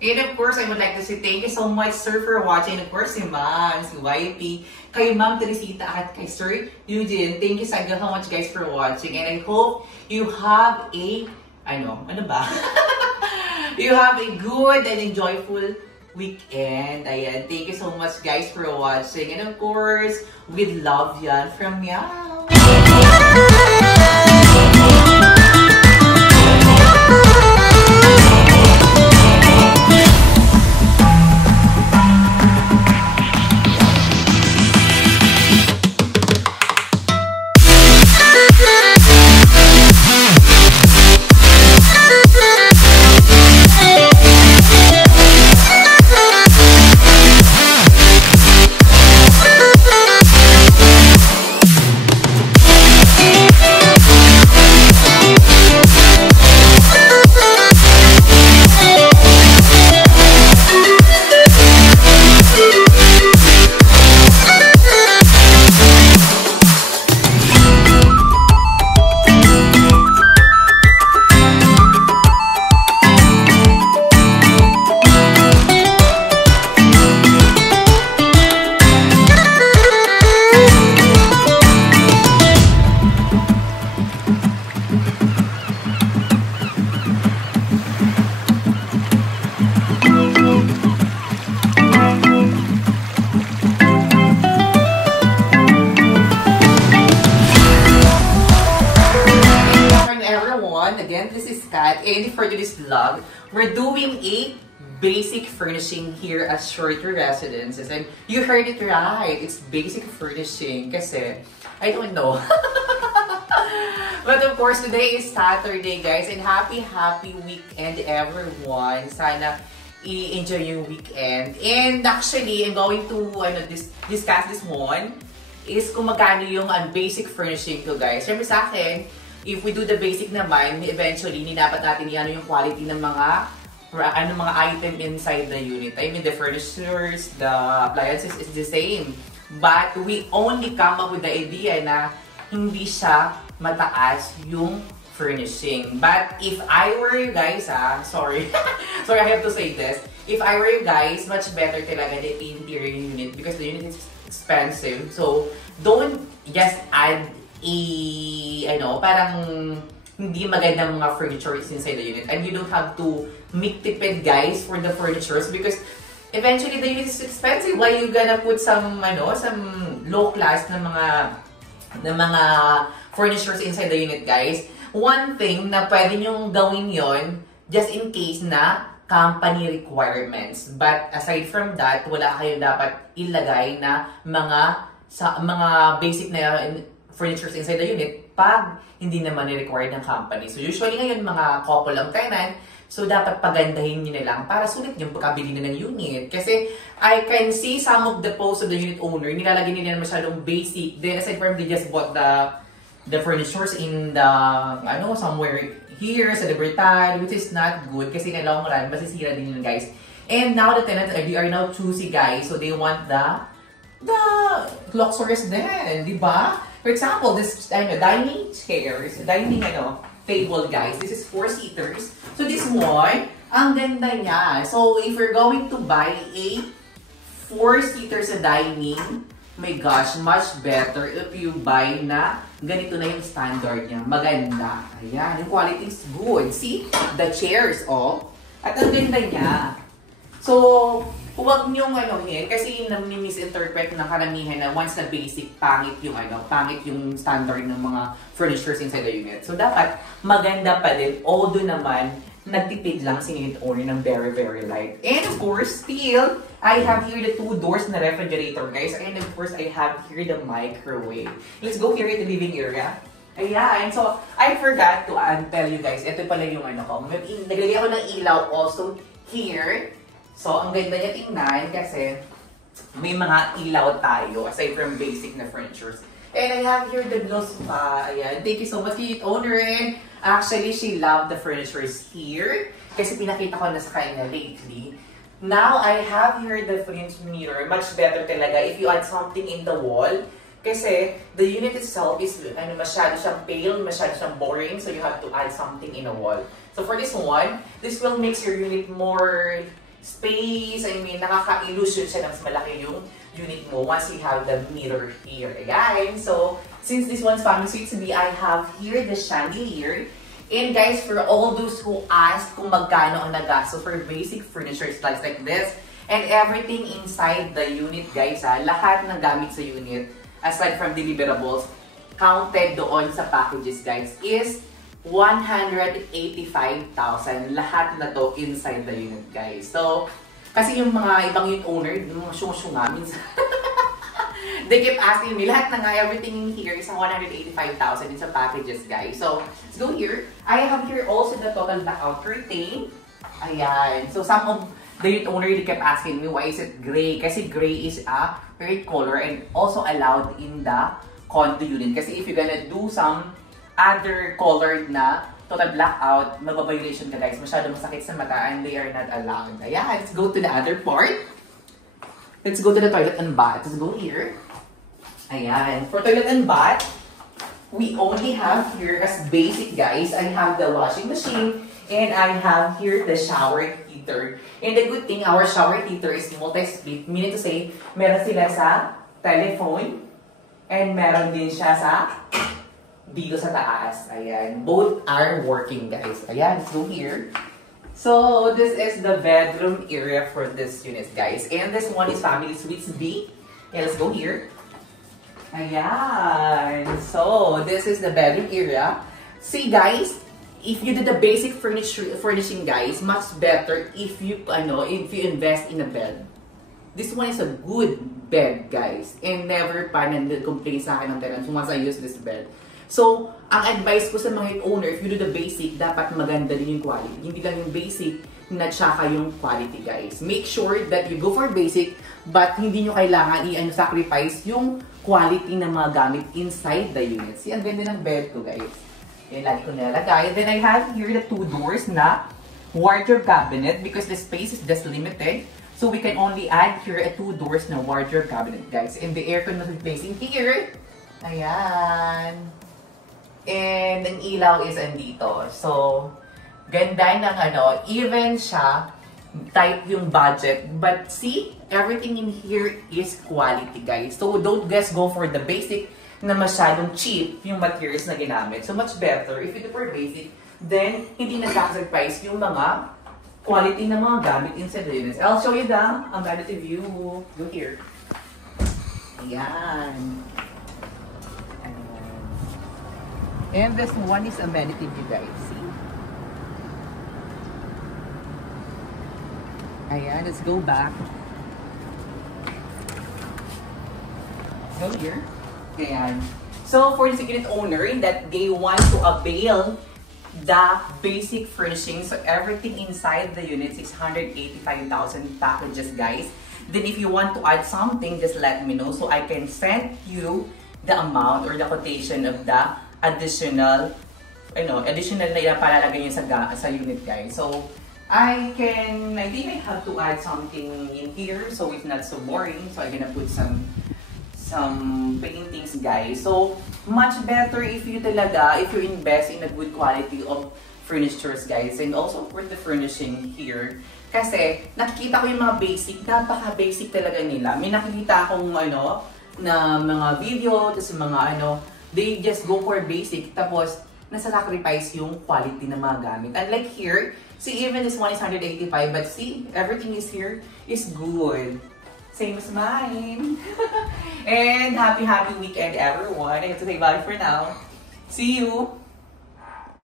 And of course, I would like to say thank you so much, sir, for watching. Of course, si Ma'am, si YP, kay Ma'am Teresita, at kay Sir Eugene. Thank you so much, guys, for watching. And I hope you have a, ano ba? You have a good and enjoyable weekend. Ayan, thank you so much, guys, for watching. And of course, with love yan from Meow. Again, this is Kat, and for today's vlog, we're doing a basic furnishing here at Shorter Residences. And you heard it right, it's basic furnishing kasi, I don't know. But of course, today is Saturday, guys, and happy weekend everyone. Sana i-enjoy yung weekend. And actually, I'm going to discuss this one is kung magkano yung basic furnishing ko, guys. Siyempre sa akin, if we do the basic naman, eventually, dapat natin yung quality ng mga item inside the unit. I mean, the furnitures, the appliances is the same. But we only come up with the idea na hindi siya mataas yung furnishing. But if I were you guys, sorry, sorry, I have to say this. If I were you guys, much better talaga the interior unit because the unit is expensive. So, don't just add parang hindi magandang mga furnitures inside the unit. And you don't have to make tipid, guys, for the furnitures because eventually the unit is expensive. Why you gonna put some low class na mga furnitures inside the unit, guys? One thing na pwede nyong gawin yon just in case na company requirements. But aside from that, wala kayong dapat ilagay na mga basic na furnitures inside the unit pag hindi naman ni-required ng company. So usually ngayon mga couple ang tenant, so dapat pagandahin nyo na lang para sulit yung pagkabili na ng unit. Kasi I can see some of the posts of the unit owner, nilalagay nila masyadong basic. Then aside from they just bought the furnitures in the somewhere here sa Libertad, which is not good kasi in the long run masisira din yun, guys. And now the tenants they are now choosy, guys, so they want the luxurious din, di ba? For example, this dining chairs, table, guys. This is 4-seaters. So this one, ang ganda niya. So if you're going to buy a 4-seater sa dining, my gosh, much better if you buy na ganito na yung standard niya. Maganda. Ayan, yung quality is good. See? The chairs, At ang ganda niya. So, huwag niyong kasi nami-misinterpret ng karamihan na once na basic, pangit yung standard ng mga furnitures inside the unit. So, dapat maganda pa din. Although naman, nagtipid lang si unit owner ng very, very light. And of course, still, I have here the 2 doors na refrigerator, guys. And of course, I have here the microwave. Let's go here in the living area. Ayan. So, I forgot to tell you guys, ito pala yung ko. Naglagay ako ng ilaw also here. So, ang ganda niya tingnan kasi may mga ilaw tayo aside from basic na furnitures. And I have here the gloss pa. Ayan. Thank you so much, unit owner. And actually, she loved the furnitures here kasi pinakita ko na sa kanya lately. Now, I have here the French mirror. Much better talaga if you add something in the wall. Kasi the unit itself is masyado siyang pale, masyado siyang boring. So, you have to add something in a wall. So, for this one, this will make your unit more space. I mean, nakaka-illusion siya na mas malaki yung unit mo once you have the mirror here. Ayan. So, since this one's Family Suites B, I have here the chandelier. And guys, for all those who ask kung magkano ang nagasto for basic furniture styles like this, and everything inside the unit, guys, lahat ng gamit sa unit, aside from deliverables, counted doon sa packages, guys, is 185,000. Lahat na to inside the unit, guys. So, kasi yung mga ibang unit owner, yung mga syung-syunga, minsan, they keep asking me, lahat na nga, everything in here is 185,000 in sa packages, guys. So, let's go here. I have here also the total blackout curtain. Ayan. So, some of the unit owner, they kept asking me, why is it gray? Kasi gray is a great color and also allowed in the condo unit. Kasi if you're gonna do some other colored na total blackout, mababiolation ka, guys. Masyado masakit sa mata and they are not allowed. Ayan, let's go to the other part. Let's go to the toilet and bath. Let's go here. Ayan, for toilet and bath, we only have here as basic, guys. I have the washing machine and I have here the shower heater. And the good thing, our shower heater is multi-split, meaning to say, meron sila sa telephone and meron din siya sa dito sa taas. Ayan. Both are working, guys. Ayan, let's go here. So, this is the bedroom area for this unit, guys. And this one is Family Suites B. Yeah, let's go here. Ayan. So, this is the bedroom area. See, guys, if you do the basic furnishing, guys, much better if you invest in a bed. This one is a good bed, guys. And never pa nag-complain sa akin ng tenants once I use this bed. So, ang advice ko sa mga owner, if you do the basic, dapat maganda din yung quality. Hindi lang yung basic na tsaka yung quality, guys. Make sure that you go for basic, but hindi nyo kailangan sacrifice yung quality ng mga gamit inside the unit. See, ang ganda ng bed ko, guys. Yan, lagi ko nilalagay. Then I have here the 2 doors na wardrobe cabinet because the space is just limited. So, we can only add here a 2 doors na wardrobe cabinet, guys. And the aircon na replacing here. Ayan. And ang ilaw is andito. So, ganda ng even siya, tight yung budget. But see, everything in here is quality, guys. So, don't just go for the basic na masyadong cheap yung materials na ginamit. So, much better if you do for basic, then hindi nagkakasurprise yung mga quality ng mga gamit inside the units. I'll show you the vanity view. Go here. Ayan. And this one is amenity view, guys. See? Ayan, let's go back. Go here. Ayan. So, for the unit owner that they want to avail the basic furnishings, so everything inside the units is 185,000 packages, guys. Then if you want to add something, just let me know so I can send you the amount or the quotation of the additional na ipalalagay nyo sa unit, guys. So, I think I have to add something in here so it's not so boring. So, I'm gonna put some paintings, guys. So, much better if you invest in a good quality of furnitures, guys. And also for the furnishing here. Kasi, nakikita ko yung mga basic, napaka-basic talaga nila. May nakikita akong na mga video, tapos mga they just go for basic, tapos nasa-sacrifice yung quality ng mga gamit. Unlike here, see, even this one is 185, but see, everything is here is good. Same as mine. And happy weekend, everyone. I have to say bye for now. See you!